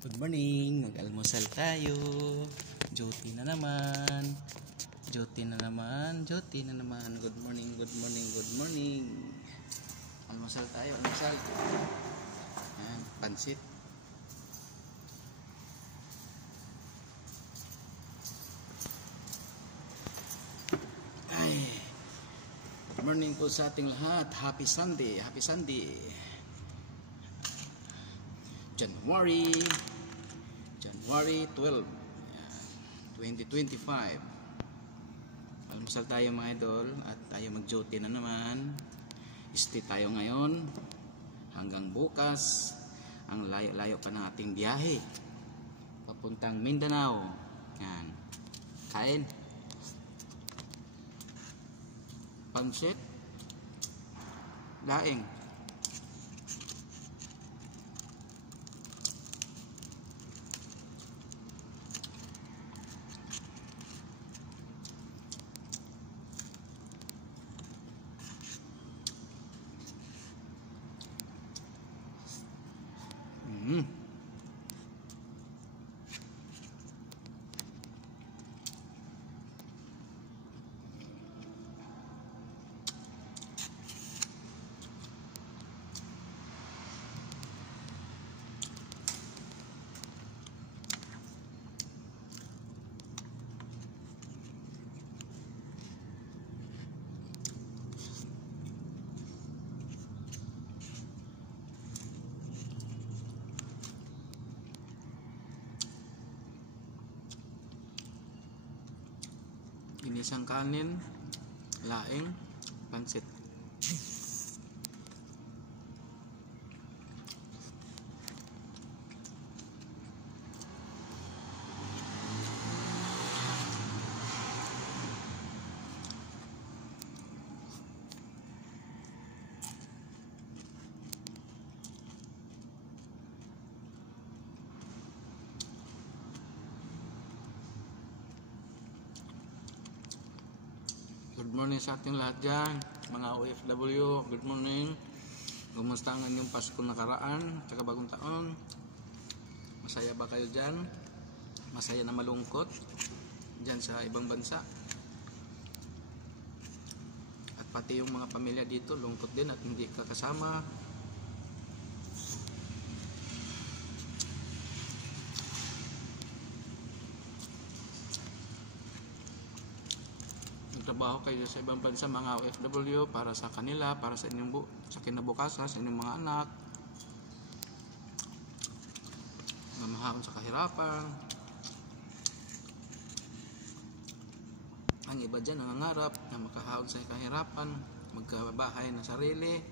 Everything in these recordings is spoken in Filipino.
Good morning, mag-almusal tayo. Duty na naman. Duty na naman. Duty na naman. Good morning, good morning, good morning. Almusal tayo, almusal. Ayan, pansit. Ay. Good morning po sa ating lahat. Happy Sunday, happy Sunday. January 12, 2025. Almusal tayo mga idol at tayo mag-duty na naman. Stay tayo ngayon hanggang bukas. Ang layo-layo pa ng ating biyahe papuntang Mindanao. Yan. Kain. Pansit. Daing. Inisang kanin, laing, pansit. Good morning sa ating lahat dyan, mga OFW. Good morning. Kumusta ang inyong Pasko nakaraan, tsaka bagong taon? Masaya ba kayo dyan? Masaya na malungkot dyan sa ibang bansa? At pati yung mga pamilya dito, lungkot din at hindi kakasama. Trabaho kayo sa ibang bansa, mga OFW, para sa kanila, para sa inyong sa kinabukasan, sa inyong mga anak, mamahakon sa kahirapan. Ang iba dyan nangangarap na makahawag sa kahirapan, magkabahay ng sarili.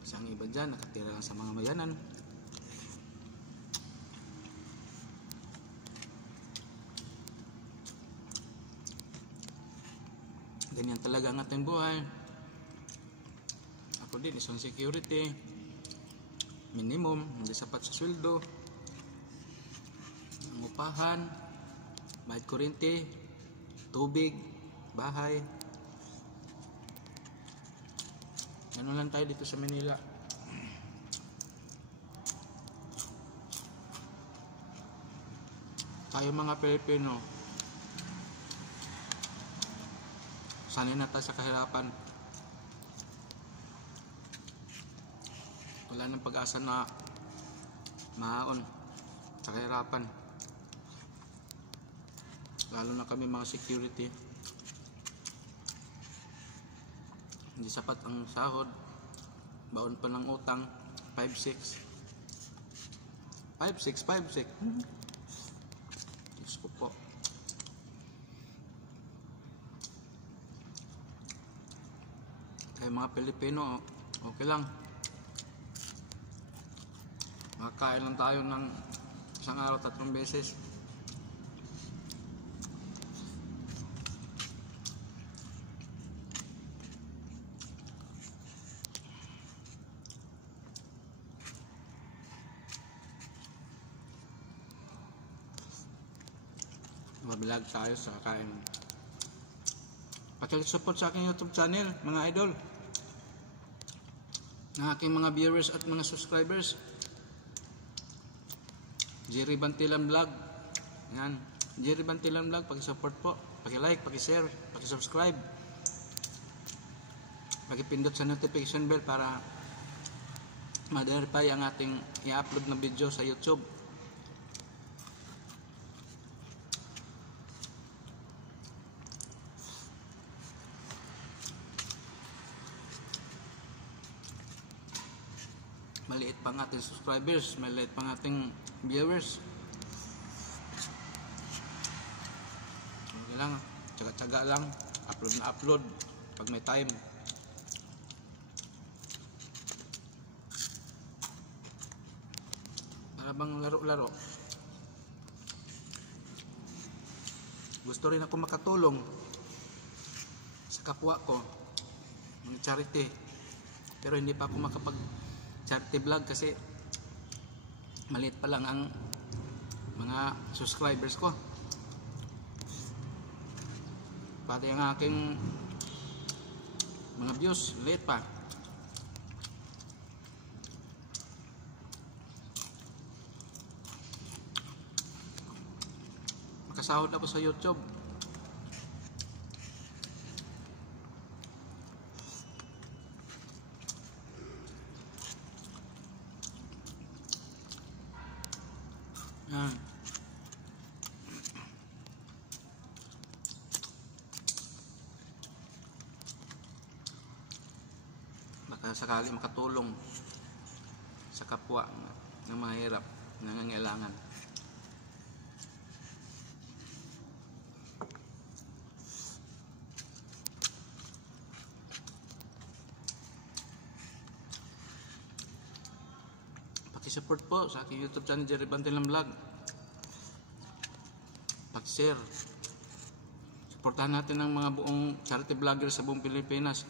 Kasi ang iba dyan nakatira lang sa mga mayanan. Ganyan talaga ang ating buhay. Ako din, isang security. Minimum, hindi sapat sa sweldo. Ang upahan, bayad kuryente, tubig, bahay. Ganun lang tayo dito sa Manila. Tayo mga Pilipino, sanay na tayo sa kahirapan. Wala nang pag-asa na mahaon sa kahirapan. Lalo na kami mga security. Hindi sapat ang sahod. Baon pa ng utang. 5-6. 5-6. Diyos ko po. Kaya mga Pilipino, okay lang. Makakain lang tayo ng isang araw 3 beses. Mablog tayo sa kakain. Paki-support sa aking YouTube channel, mga idol. Ng aking mga viewers at mga subscribers. Jerry Bantilan Vlog. Yan. Jerry Bantilan Vlog, paki-support po. Paki-like, paki-share, paki-subscribe. Paki-pindot sa notification bell para ma-verify ang ating i-upload na video sa YouTube. Maliit pang ating subscribers, maliit pang ating viewers. Okay lang, tsaga-tsaga lang, upload na upload pag may time. Para bang laro-laro. Gusto rin ako makatulong sa kapwa ko, mga charity, pero hindi pa ako makapag charity vlog kasi maliit pa lang ang mga subscribers ko, pati ang aking mga views maliit pa. Makasahod ako sa YouTube. Baka sakali makatulong sa kapwa na mahirap, nangangailangan. Paki-support po sa aking YouTube channel, Jerry Bantilan Vlog. Pag-share. Supportahan natin ang mga buong charity vlogger sa buong Pilipinas.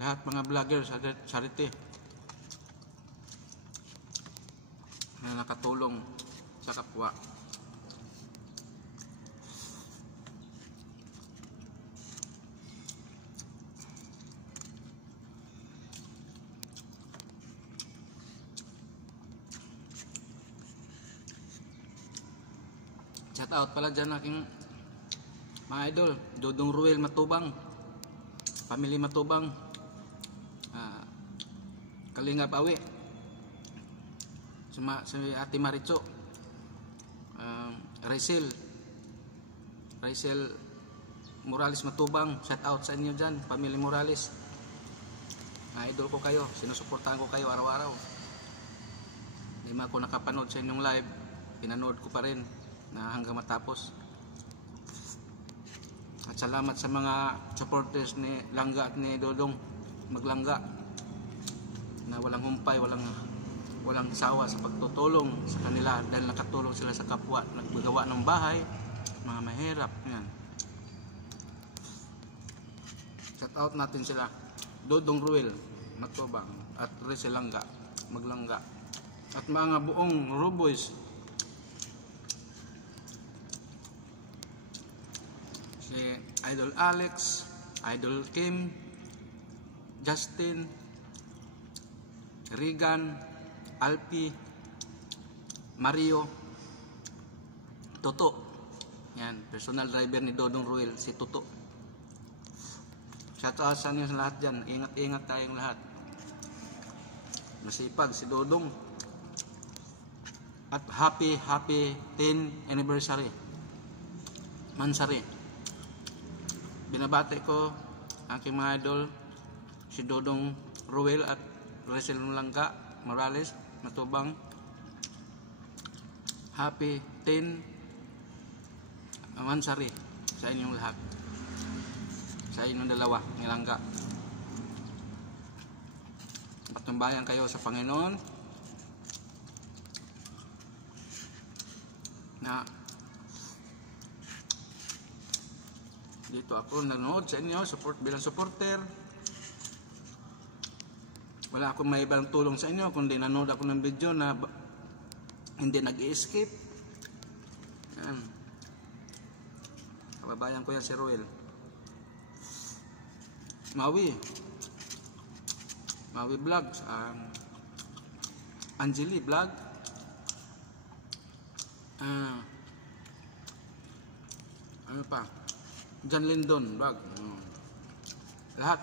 Lahat mga vlogger sa charity na nakatulong sa kapwa. Shout out pala dyan aking mga idol, Dodong Ruel Matubang, Family Matubang, Kalinga Bawi, si Ate Maricho, Rachel Morales Matubang. Shout out sa inyo dyan, Family Morales. Idol ko kayo, sinusuportahan ko kayo araw-araw. Hindi man ako nakapanood sa inyong live, pinanood ko pa rin na hanggang matapos. At salamat sa mga supporters ni Langga at ni Dodong Maglangga na walang humpay, walang sawa sa pagtutulong sa kanila dahil nakatulong sila sa kapwa, nagbagawa ng bahay, mga mahirap. Yan. Shout out natin sila, Dodong Ruel Matubang at Rachel Langga Maglangga at mga buong Ruboys, si Idol Alex, Idol Kim, Justin, Regan, Alpi, Mario, Toto. Yan, personal driver ni Dodong Ruel, si Toto. Shout out sa inyo sa lahat dyan. Ingat-ingat tayong lahat. Masipag si Dodong. At happy 10th anniversary Mansari. Binabati ko aking mga idol, si Dodong Ruel at Rachel Langga Morales Matubang. Happy 10th Mansari sa inyong lahat, sa inyong dalawa ng Langga. Patumbayan kayo sa Panginoon na dito ako nanonood sa inyo, bilang supporter. Wala akong may ibang tulong sa inyo kundi nanood ako ng video na hindi nag-i-escape. Yan. Kababayan ko yan si Ruel. Maui Vlogs. Angeli Vlog. Ano pa? John Lindon Vlog. Lahat.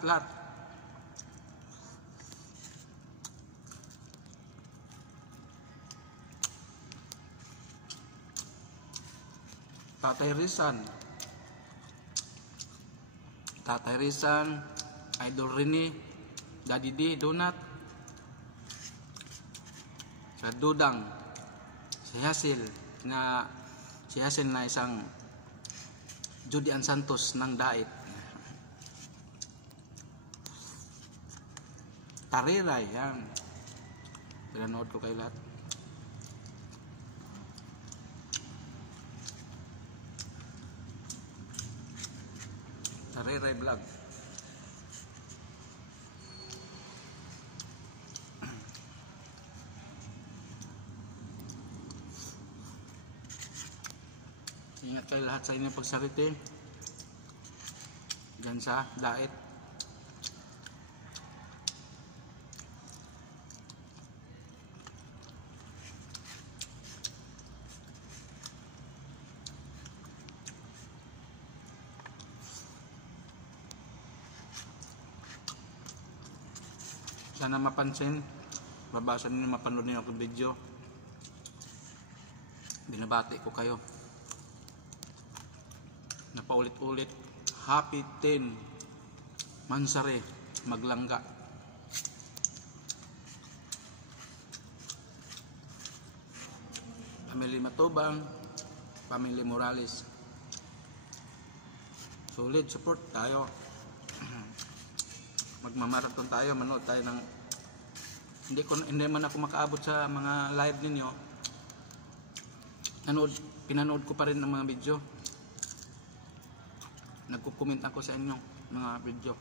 Tatay Rizan, Idol Rene, Daddy D, Donut, sa Dudang, si Hasil na isang Judian Santos ng Dait. Tariray, yan. Pinanood ko kayo lahat. Tariray Vlog. Ingat kayo lahat sa inyong pagsarite dyan sa Dait. Sana mapansin, babasa ninyo, mapanood ninyo ako video. Binabati ko kayo na paulit-ulit. Happy 10 Mansare Maglangga. Family Matubang, Family Morales. Solid support tayo. Magmamarathon tayo, manood tayo ng hindi man ako makaabot sa mga live ninyo. Pinanood ko pa rin ng mga video. Nagko-comment ako sa inyo mga video.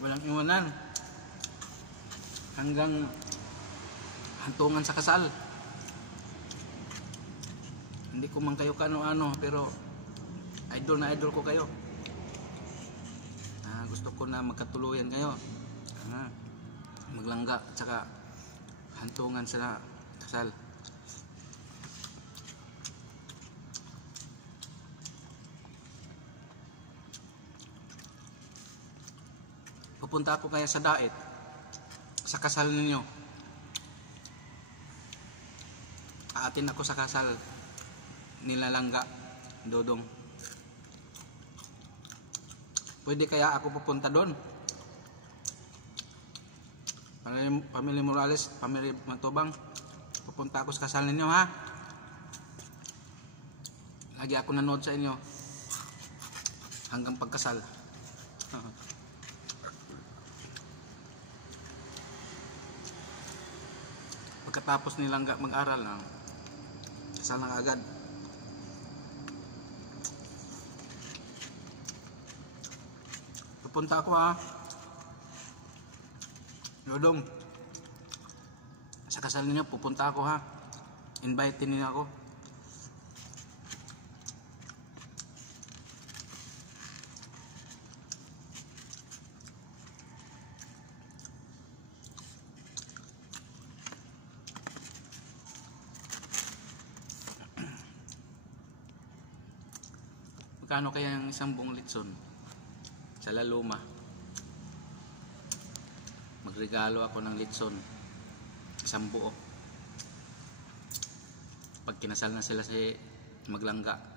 Walang iwanan hanggang hantungan sa kasal. Hindi ko man kayo kano-ano, pero idol na idol ko kayo. Gusto ko na magkatuluyan kayo. Maglangga at saka hantungan sa kasal. Pupunta ako kaya sa Dait sa kasal ninyo. Aatin ako sa kasal nila Langga, Dodong. Pwede kaya ako pupunta doon? Family Morales, Family Matubang, pupunta ako sa kasal ninyo, ha? Lagi ako nanood sa inyo hanggang pagkasal. Pagkatapos nilang mag-aral, kasal lang agad. Pupunta ako, ha? Dodong, sa kasal ninyo pupunta ako, ha? Invite niyo ako. Magkano kaya ang isang buong litson sa La Luma? Magregalo ako ng litson, isang buo, pag kinasal na sila si Maglangga.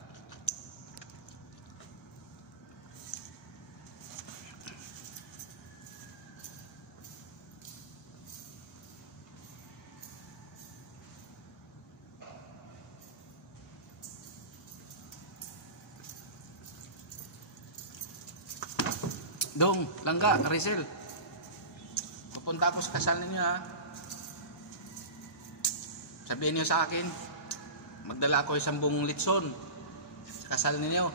Dong, Langga, Rizal, pupunta ako sa kasal ninyo, ha? Sabihin niyo sa akin, magdala ako isang buong litson sa kasal ninyo.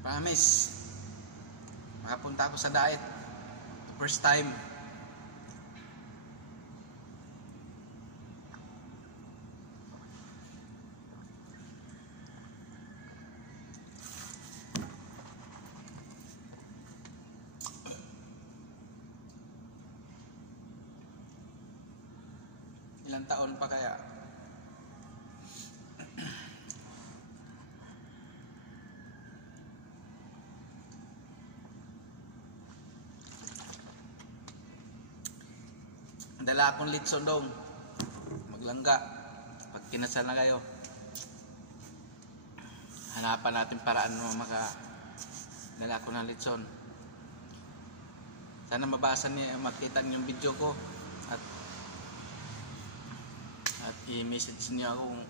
Promise, makapunta ako sa Dait. First time. Ilang taon pa kaya? Dala akong litson dong. Maglangga. Pag kinasal na kayo, hanapan natin paraan mo dala ako ng litson. Sana mabasa niya, makita niyo yung video ko at i-message niyo ako kung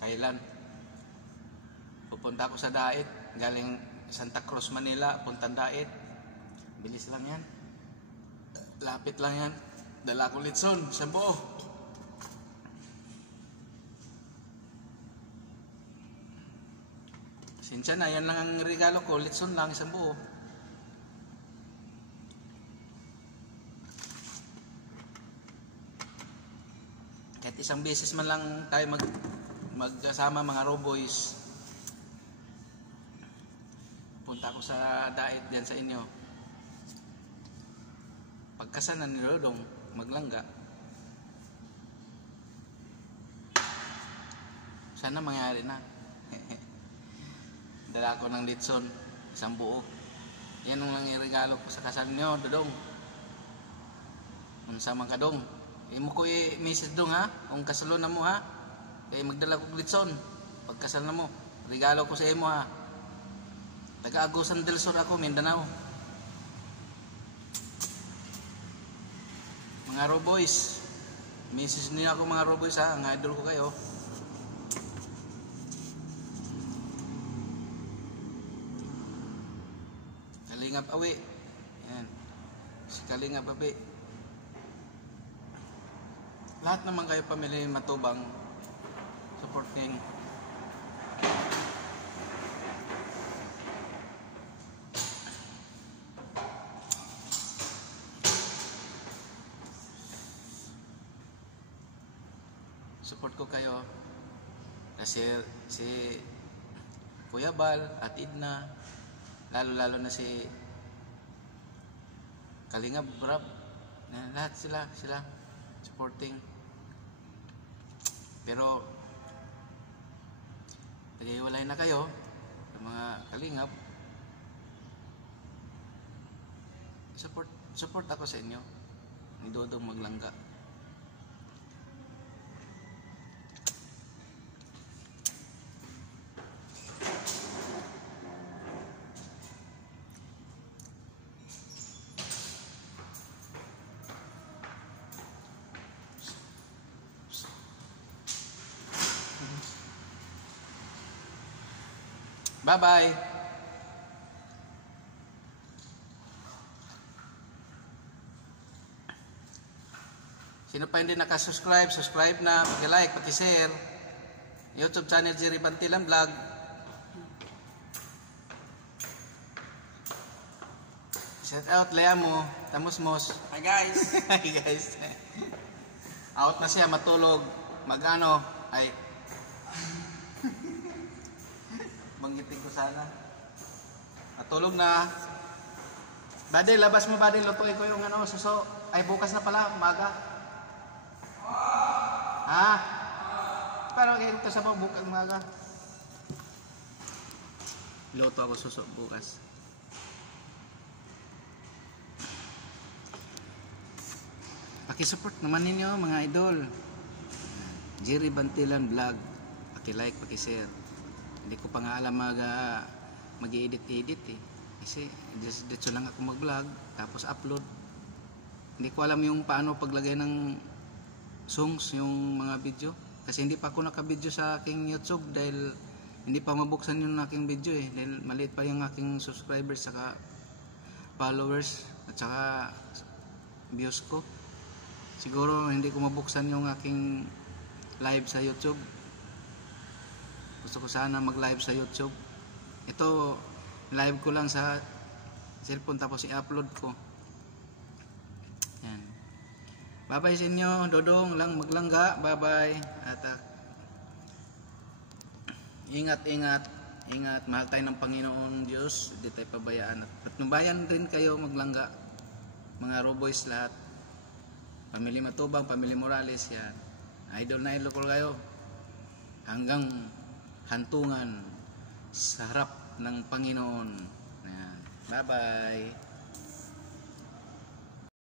kailan pupunta ako sa Dait, galing Santa Cruz, Manila, puntang Dait. Bilis lang yan, lapit lang yan. Dala ko litson sa buo. Sinsya na, yan lang ang regalo ko, litson lang, isang buo. Kahit isang beses man lang tayo magkasama mga Roboys. Punta ako sa Dait diyan sa inyo. Pagkasanan ni Dodong, maglangga. Sana mangyari na. Dala ko ng litson, isang buo. Yan ang lang regalo ko sa kasal niyo, Dodong. Unsa man ka dong? Imo ko i-message dong ha, kung kasalo na mo ha. Kaya magdala ko litson pagkasal na mo. Regalo ko sa imo ha. Taga Agusan del Sur ako, Mindanao. Mga Roboys, message niyo ako mga Roboys ha, ang idol ko kayo. Kalingap Awi. Yan. Si Kalingap Awi. Lahat naman kayo pamilya Matubang, supporting. Support ko kayo. Kasi si Kuya Bal at Idna, lalo na si Kalingap Brab, lahat sila supporting. Pero naghiwalay na kayo sa mga Kalingap. Support ako sa inyo ni Dodong Maglangga. Bye-bye. Sino pa hindi nakasubscribe, subscribe na, pag-like, pag-share. YouTube channel Jerry Bantilan Vlog. Shout out Leamo, Tamusmos. Hi guys. Hi guys. Out na siya, matulog. Magano, ay banggitin ko sana. Matulog na. Buddy, labas mo buddy, lutuin ko yung suso. Ay, bukas na pala, umaga. Ha? Parang kayo ito sa bukas umaga. Luto ako suso bukas. Paki-support naman ninyo mga idol. Jerry Bantilan Vlog. Paki-like, paki-share. Hindi ko pa nga alam mag-edit eh. Kasi dito lang ako mag-vlog tapos upload. Hindi ko alam yung paano paglagay ng songs yung mga video. Kasi hindi pa ako naka-video sa aking YouTube dahil hindi pa mabuksan yung aking video eh. Dahil maliit pa yung aking subscribers saka followers at saka views ko. Siguro hindi ko mabuksan yung aking live sa YouTube. Gusto ko sana mag-live sa YouTube. Ito, live ko lang sa cellphone tapos i-upload ko. Yan. Bye-bye sa inyo. Dodong lang maglangga. Bye-bye. At ingat. Mahal tayo ng Panginoon Diyos. Hindi tayo pabayaan. At patnubayan din kayo maglangga. Mga Roboys lahat. Pamilya Matubang, Pamilya Morales yan. Idol na idol ko kayo. Hanggang hantungan sa harap ng Panginoon. Ayan. Bye-bye.